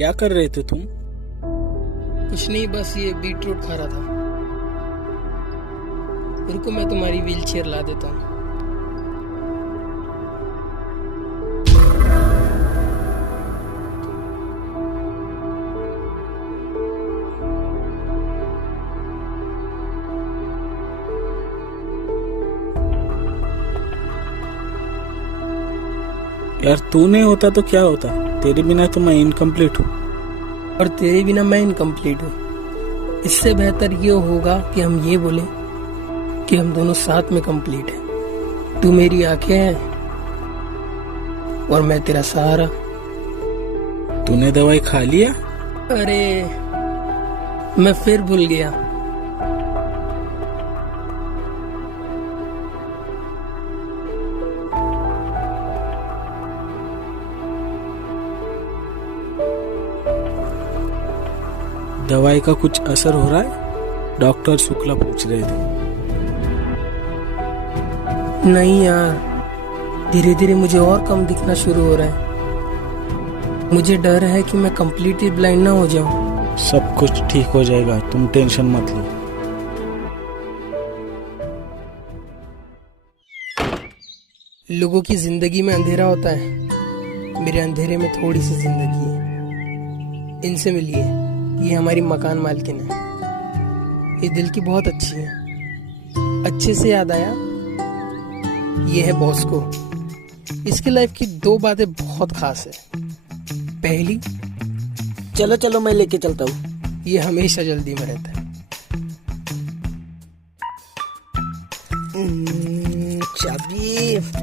क्या कर रहे थे तुम? कुछ नहीं, बस ये बीट रूट खा रहा था। रुको, मैं तुम्हारी व्हील चेयर ला देता हूँ। यार तू नहीं होता तो क्या होता? तेरे बिना तो मैं इनकम्प्लीट हूँ। और तेरे बिना मैं इनकम्प्लीट हूँ। इससे बेहतर ये होगा कि हम ये बोले कि हम दोनों साथ में कंप्लीट हैं। तू मेरी आंखें है और मैं तेरा सहारा। तूने दवाई खा लिया? अरे, मैं फिर भूल गया। दवाई का कुछ असर हो रहा है? डॉक्टर शुक्ला पूछ रहे थे। नहीं यार, धीरे धीरे मुझे और कम दिखना शुरू हो रहा है। मुझे डर है कि मैं कंप्लीटली ब्लाइंड ना हो जाऊं। सब कुछ ठीक हो जाएगा, तुम टेंशन मत लो। लोगों की जिंदगी में अंधेरा होता है, मेरे अंधेरे में थोड़ी सी जिंदगी है। इनसे मिलिए, ये हमारी मकान मालकिन है। ये दिल की बहुत अच्छी है। अच्छे से याद आया, ये है बॉस्को। इसकी लाइफ की दो बातें बहुत खास है। पहली, चलो चलो मैं लेके चलता हूँ। ये हमेशा जल्दी में रहता है। चाबी।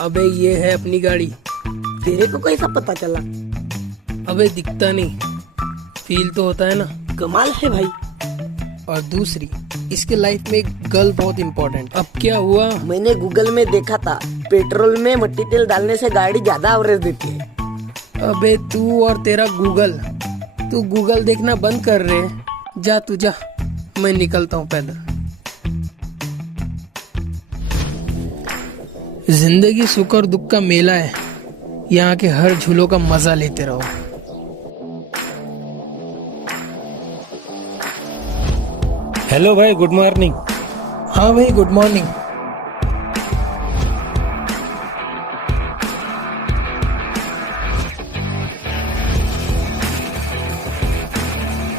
अबे ये है अपनी गाड़ी। तेरे को कैसा पता चला? अबे दिखता नहीं, फील तो होता है ना। कमाल है भाई। और दूसरी, इसके लाइफ में एक गर्ल बहुत इम्पोर्टेंट। अब क्या हुआ? मैंने गूगल में देखा था, पेट्रोल में मट्टी तेल डालने से गाड़ी ज्यादा एवरेज देती है। अबे तू और तेरा गूगल, तू गूगल देखना बंद कर रहे। जा तू जा, मैं निकलता हूँ पैदल। जिंदगी सुख और दुख का मेला है, यहाँ के हर झूलों का मजा लेते रहो। हेलो भाई, गुड मॉर्निंग। हाँ भाई, गुड मॉर्निंग।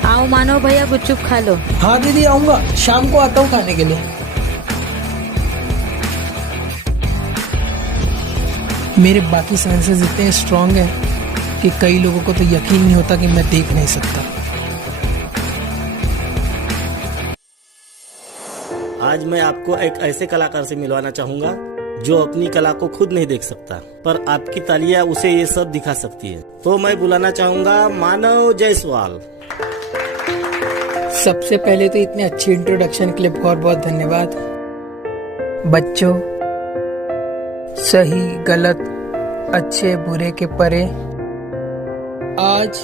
आओ मानो भैया, गुपचुप खा लो। हाँ दीदी, आऊंगा, शाम को आता हूँ खाने के लिए। मेरे बाकी सेंसेस इतने स्ट्रांग है कि कई लोगों को तो यकीन नहीं होता कि मैं देख नहीं सकता। आज मैं आपको एक ऐसे कलाकार से मिलवाना चाहूंगा जो अपनी कला को खुद नहीं देख सकता, पर आपकी तालियां उसे ये सब दिखा सकती है। तो मैं बुलाना चाहूंगा मानव जायसवाल। सबसे पहले तो इतने अच्छे इंट्रोडक्शन के लिए बहुत बहुत धन्यवाद। बच्चों, सही गलत, अच्छे बुरे के परे, आज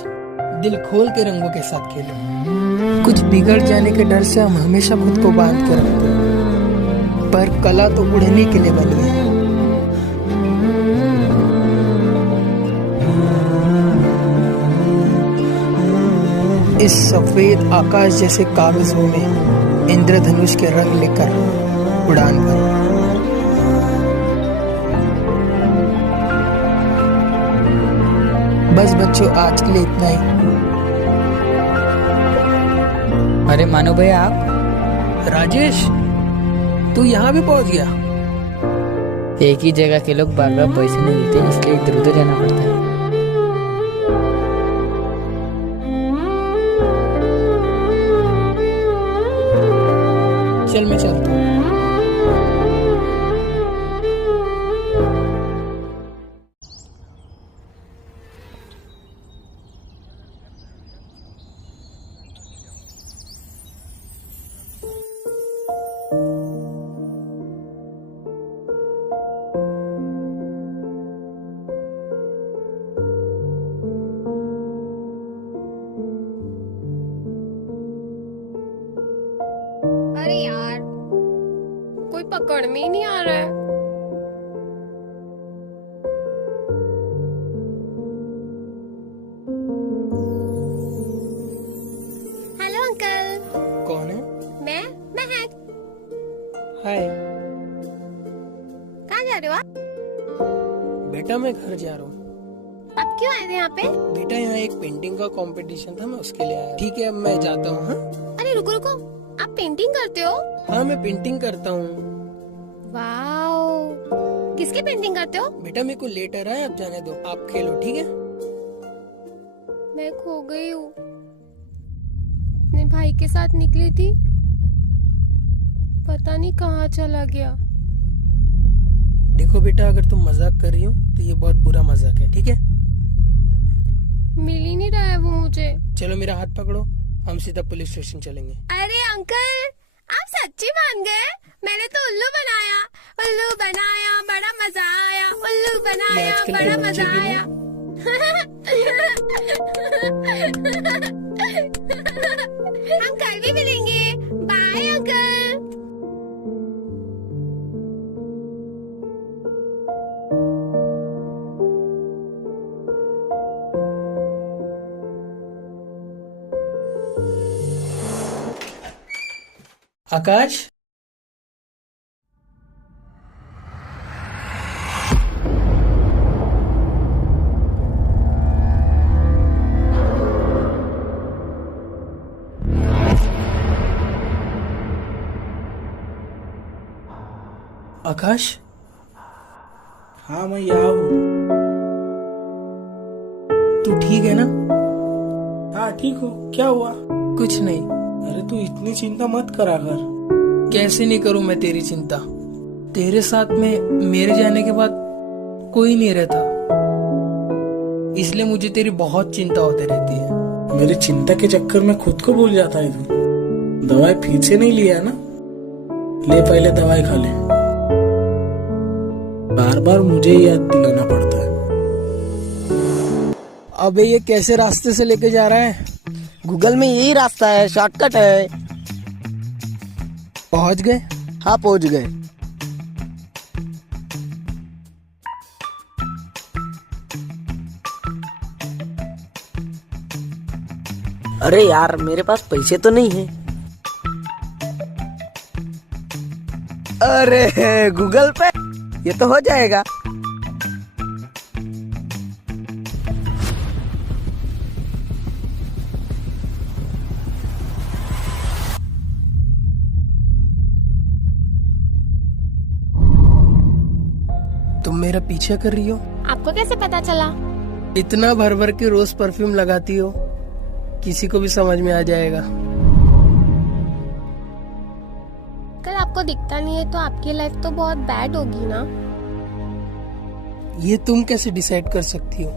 दिल खोल के रंगों के साथ खेलो। कुछ बिगड़ जाने के डर से हम हमेशा खुद को बांध के रखते हैं, पर कला तो उड़ने के लिए बनी है। इस सफेद आकाश जैसे कागजों में इंद्रधनुष के रंग लेकर उड़ान भरो। बस बच्चों, आज के लिए इतना ही। अरे मानो भैया, आप? राजेश, तू यहाँ भी पहुँच गया? एक ही जगह के लोग बार बार पैसे नहीं देते, इसलिए इधर उधर जाना पड़ता है। चल मैं चलता हूँ। अरे यार, पकड़ में ही नहीं आ रहा है। Hello uncle. कौन है? मैं है। हाय कहाँ जा रहे हो आप? बेटा, मैं घर जा रहा हूँ। आप क्यों आए थे यहाँ पे? बेटा, यहाँ एक पेंटिंग का कंपटीशन था, मैं उसके लिए आया। ठीक है, अब मैं जाता हूँ। हाँ अरे रुको रुको, आप पेंटिंग करते हो? हाँ, मैं पेंटिंग करता हूँ। वाओ, किसकी पेंटिंग करते हो? बेटा, मेरे को लेटर है, अब जाने दो, आप खेलो। ठीक है? मैं खो गई हूँ। अपने भाई के साथ निकली थी, पता नहीं कहाँ चला गया। देखो बेटा, अगर तुम मजाक कर रही हो तो ये बहुत बुरा मजाक है। ठीक है? मिल ही नहीं रहा है वो मुझे। चलो मेरा हाथ पकड़ो, हम सीधा पुलिस स्टेशन चलेंगे। अरे अंकल, आप सच्ची मान गए? मैंने तो उल्लू बनाया, बड़ा मजा आया। उल्लू ये बनाया, आजकल बड़ा के बच्चे मजा भी आया। हम कल भी मिलेंगे। Bye uncle. आकाश, आकाश, हाँ मैं यहाँ हूँ। तू ठीक है ना? हाँ ठीक हो, क्या हुआ? कुछ नहीं। अरे तू इतनी चिंता मत करा कर। कैसे नहीं करूं मैं तेरी चिंता? तेरे साथ में मेरे जाने के बाद कोई नहीं रहता, इसलिए मुझे तेरी बहुत चिंता होती रहती है। मेरी चिंता के चक्कर में खुद को भूल जाता है तू। दवाई फिर से नहीं लिया ना? ले पहले दवाई खा ले। बार बार मुझे ही याद दिलाना पड़ता है। अबे ये कैसे रास्ते से लेके जा रहा है? गूगल में यही रास्ता है, शॉर्टकट है। पहुंच गए? हाँ पहुंच गए। अरे यार, मेरे पास पैसे तो नहीं है। अरे गूगल पे, ये तो हो जाएगा। तुम मेरा पीछा कर रही हो? आपको कैसे पता चला? इतना भर भर के रोज परफ्यूम लगाती हो, किसी को भी समझ में आ जाएगा। कल आपको दिखता नहीं है तो आपकी लाइफ तो बहुत बैड होगी ना? ये तुम कैसे डिसाइड कर सकती हो?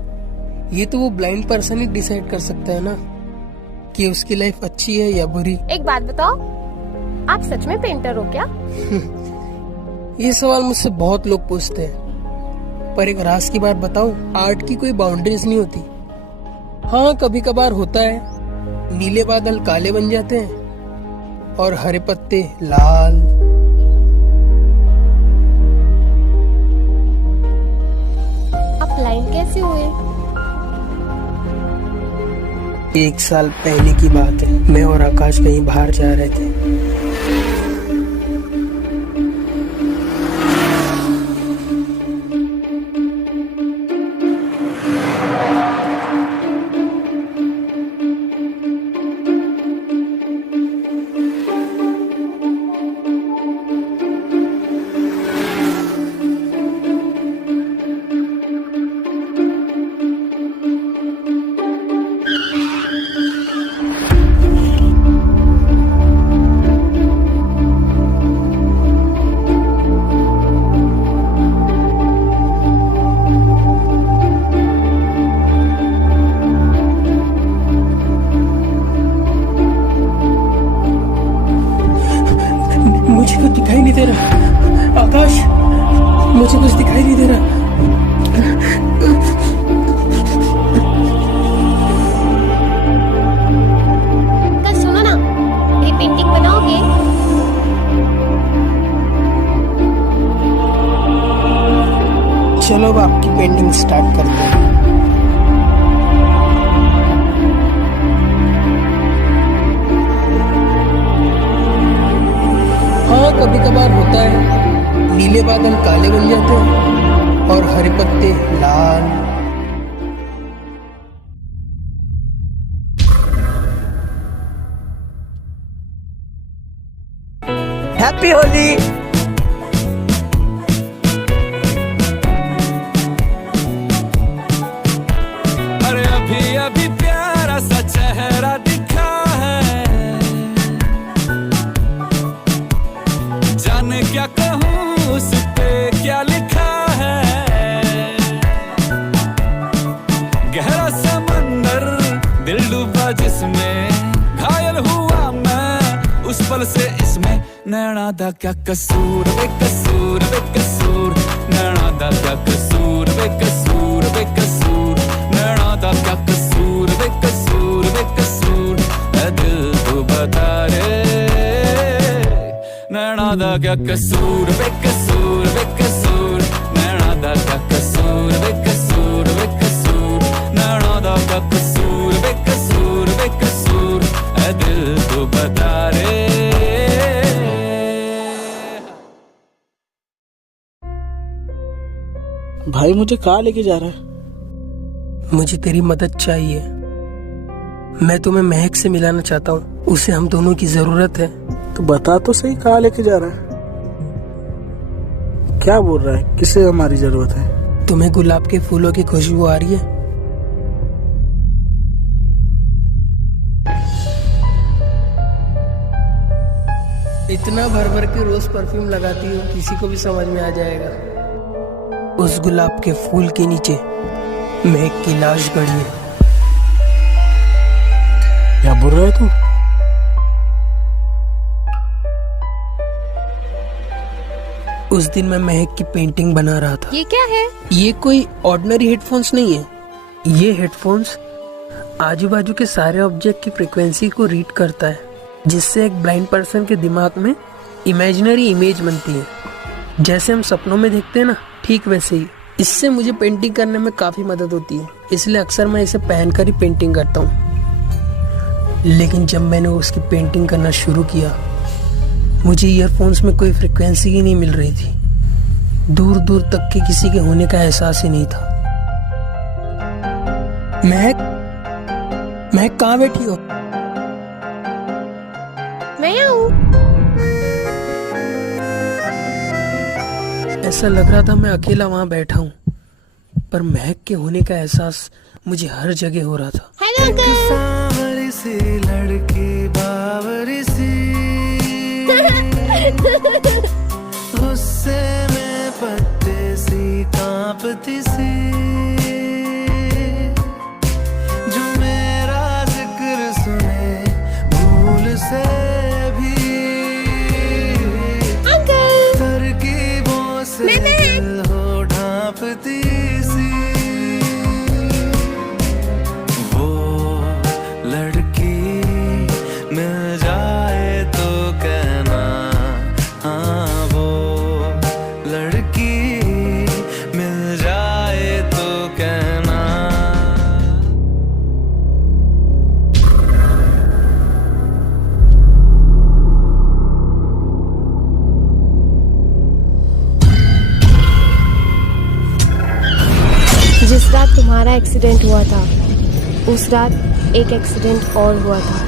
ये तो वो ब्लाइंड पर्सन ही डिसाइड कर सकता है ना कि उसकी लाइफ अच्छी है या बुरी। एक बात बताओ, आप सच में पेंटर हो क्या? ये सवाल मुझसे बहुत लोग पूछते हैं, पर एक राज की बात बताऊं, आर्ट की कोई बाउंड्रीज नहीं होती। हाँ, कभी कभार होता है, नीले बादल काले बन जाते हैं और हरे पत्ते लाल। आप ब्लाइंड कैसे हुए? 1 साल पहले की बात है, मैं और आकाश कहीं बाहर जा रहे थे। मुझे कुछ दिखाई नहीं दे रहा। आकाश, मुझे कुछ दिखाई नहीं दे रहा। कल सुनो ना, ये पेंटिंग बनाओगे? पेंटिंग स्टार्ट करते हैं। हाँ, कभी कभार होता है, नीले बादल काले बन जाते हैं और हरे पत्ते लाल। हैप्पी होली। अरे अभी अभी प्यारा सा चेहरा दिखा है, जाने क्या कहूँ उस पे क्या लिखा है। गहरा समंदर दिल डूबा जिसमें, घायल हुआ मैं उस पल से इसमें। नैना दा क्या कसूर बेकसूर बेकसूर, नैना दा क्या कसूर बेकसूर बेकसूर, नैना दा क्या कसूर बेकसूर बेकसूर, ऐ दिल तू बता रे, नैना दा क्या कसूर बेकसूर बेकसूर, नैना दा क्या कसूर बेकसूर बेकसूर, नैना दा क्या कसूर बेकसूर बेकसूर, ऐ दिल तू बता रे। भाई मुझे कहाँ लेके जा रहा है? मुझे तेरी मदद चाहिए। मैं तुम्हें महक से मिलाना चाहता हूँ, उसे हम दोनों की जरूरत है। तो बता तो सही, कहाँ लेके जा रहा है? क्या बोल रहा है? किसे हमारी जरूरत है? तुम्हें गुलाब के फूलों की खुशबू आ रही है? इतना भर भर के रोज परफ्यूम लगाती हो, किसी को भी समझ में आ जाएगा। उस गुलाब के फूल के नीचे महक की लाश गड़ी है। क्या बोल रहा है तू? उस दिन मैं महक की पेंटिंग बना रहा था। ये क्या है? ये कोई ऑर्डिनरी हेडफोन्स नहीं है। ये हेडफोन्स आजू बाजू के सारे ऑब्जेक्ट की फ्रीक्वेंसी को रीड करता है, जिससे एक ब्लाइंड पर्सन के दिमाग में इमेजिनरी इमेज बनती है, जैसे हम सपनों में देखते हैं ना, ठीक वैसे ही। इससे मुझे पेंटिंग करने में काफी मदद होती है, इसलिए अक्सर मैं इसे पहनकर ही पेंटिंग करता हूँ। लेकिन जब मैंने उसकी पेंटिंग करना शुरू किया, मुझे ईयरफोन्स में कोई फ्रीक्वेंसी ही नहीं मिल रही थी। दूर दूर तक के किसी के होने का एहसास ही नहीं था। महक कहाँ बैठी हो? मैं आऊँ? ऐसा लग रहा था मैं अकेला वहां बैठा हूँ, पर महक के होने का एहसास मुझे हर जगह हो रहा था। Hello uncle. सांवरी सी लड़की बावरी सी, गुस्से में पत्ते सी कांपती सी, जो मेरा जिक्र सुने भूल से भी, अंकल तरकीबों से दिल हो ढांपती सी। वो लड़की मिल जाए तो कहना, हाँ वो लड़की मिल जाए तो कहना। जिस रात तुम्हारा एक्सीडेंट हुआ था, उस रात एक एक्सीडेंट और हुआ था।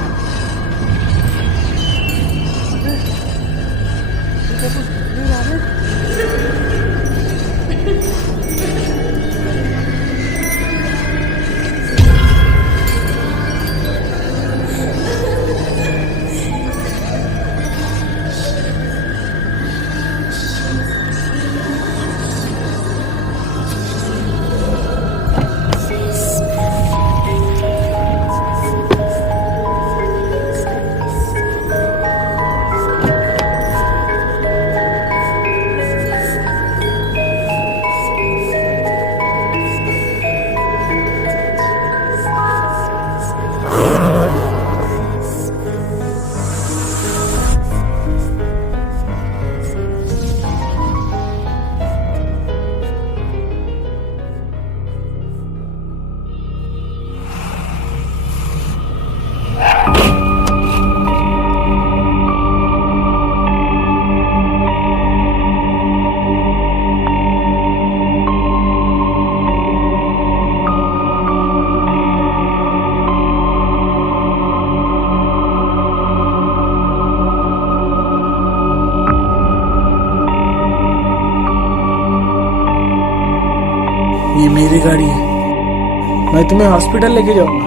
मेरी गाड़ी है, मैं तुम्हें हॉस्पिटल लेके जाऊंगा।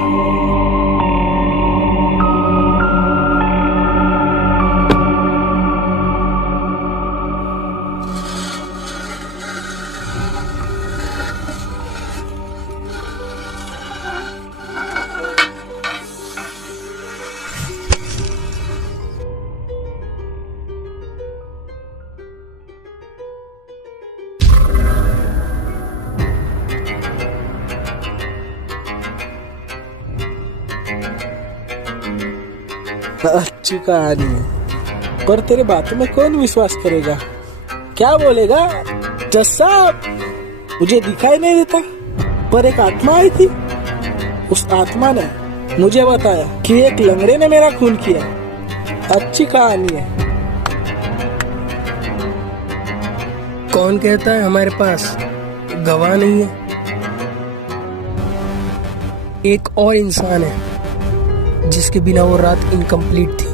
अच्छी कहानी है, पर तेरे बातों में कौन विश्वास करेगा? क्या बोलेगा? जज साहब, मुझे दिखाई नहीं देता, पर एक आत्मा आई थी। उस आत्मा ने मुझे बताया कि एक लंगड़े ने मेरा खून किया। अच्छी कहानी है। कौन कहता है हमारे पास गवाह नहीं है? एक और इंसान है जिसके बिना वो रात इनकम्प्लीट थी।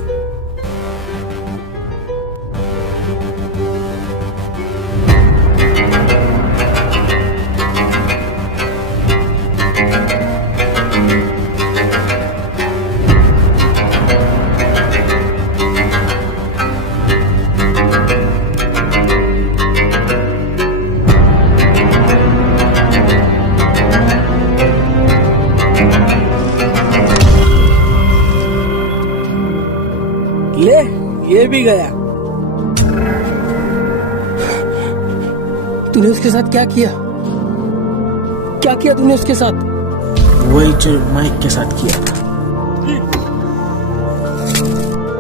ले, ये भी गया। तूने उसके साथ क्या किया? क्या किया तूने उसके साथ? वही जो माइक के साथ किया था।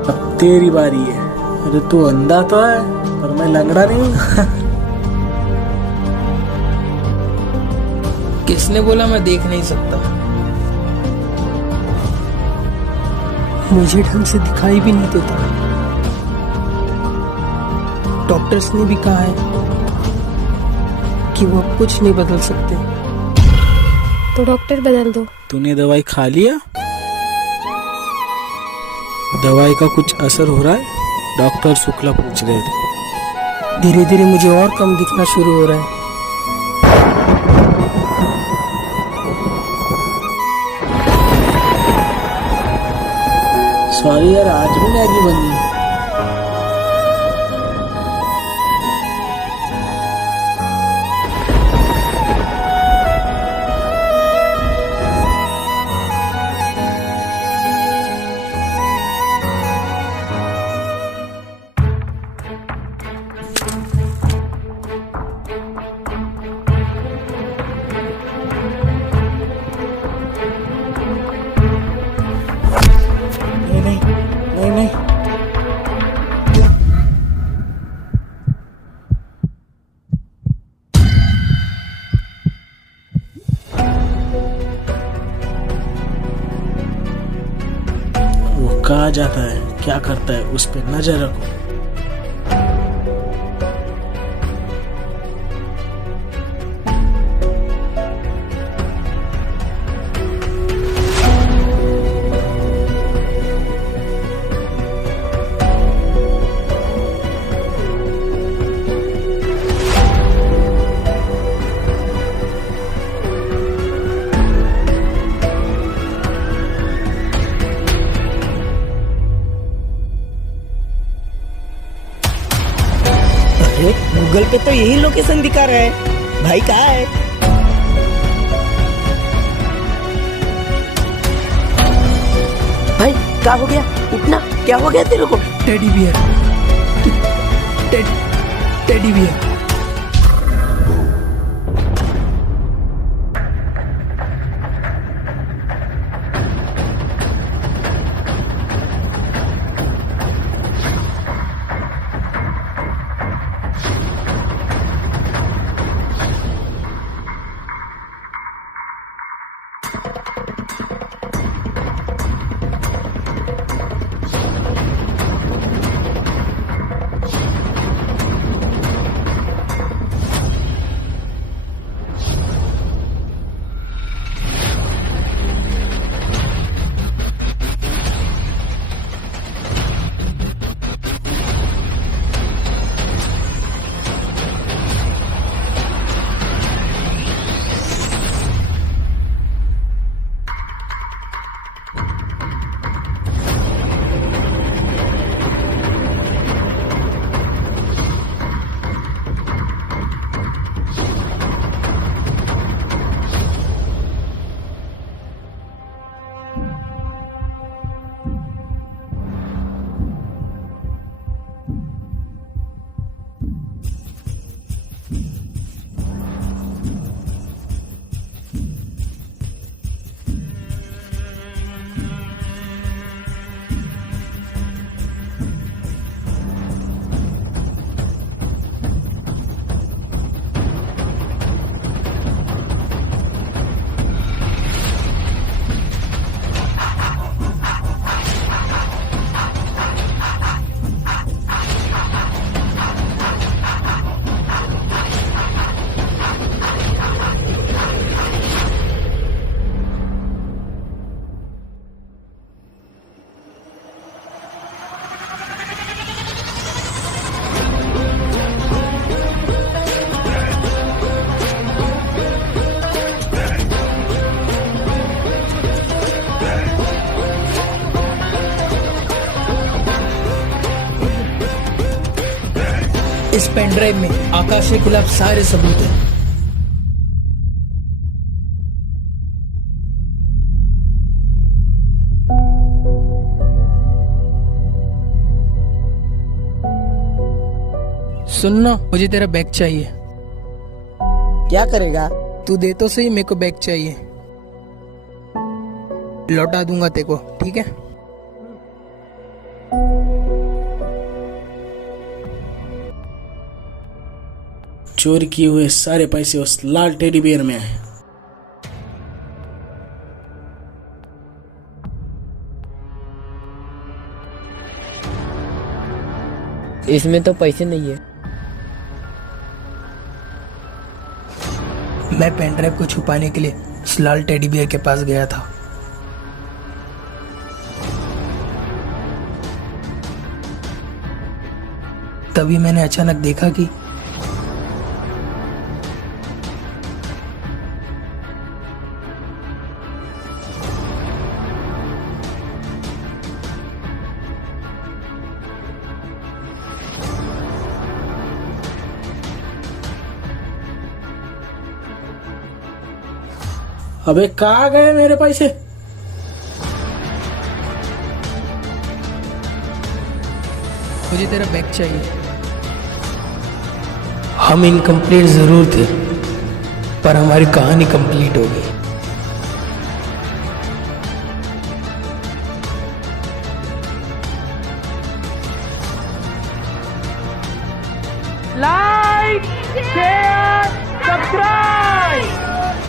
अब तेरी बारी है। अरे तू अंधा तो है, पर मैं लंगड़ा नहीं हूँ। किसने बोला मैं देख नहीं सकता? मुझे ढंग से दिखाई भी नहीं देता। डॉक्टर्स ने भी कहा है कि वो अब कुछ नहीं बदल सकते। तो डॉक्टर बदल दो। तूने दवाई खा लिया? दवाई का कुछ असर हो रहा है? डॉक्टर शुक्ला पूछ रहे थे। धीरे धीरे मुझे और कम दिखना शुरू हो रहा है। सॉरी यार, आज भी मैगी बनी है। नहीं नहीं, वो कहाँ जाता है, क्या करता है, उस पर नजर रखो। गूगल पे तो यही लोकेशन दिखा रहा है। भाई कहाँ है? भाई क्या हो गया? उठना, क्या हो गया तेरे को? Teddy bear, teddy bear. इस पेन ड्राइव में आकाश के खिलाफ सारे सबूत हैं। सुनना, मुझे तेरा बैग चाहिए। क्या करेगा? तू दे तो सही, मेरे को बैग चाहिए। लौटा दूंगा तेरे को, ठीक है? चोरी किए हुए सारे पैसे उस लाल टेडी बियर में है। इसमें तो पैसे नहीं है। मैं पेन ड्राइव को छुपाने के लिए उस लाल टेडी बियर के पास गया था। तभी मैंने अचानक देखा कि अबे कहाँ गए मेरे पैसे? मुझे तेरा बैग चाहिए। हम इनकम्प्लीट जरूर थे, पर हमारी कहानी कंप्लीट हो गई।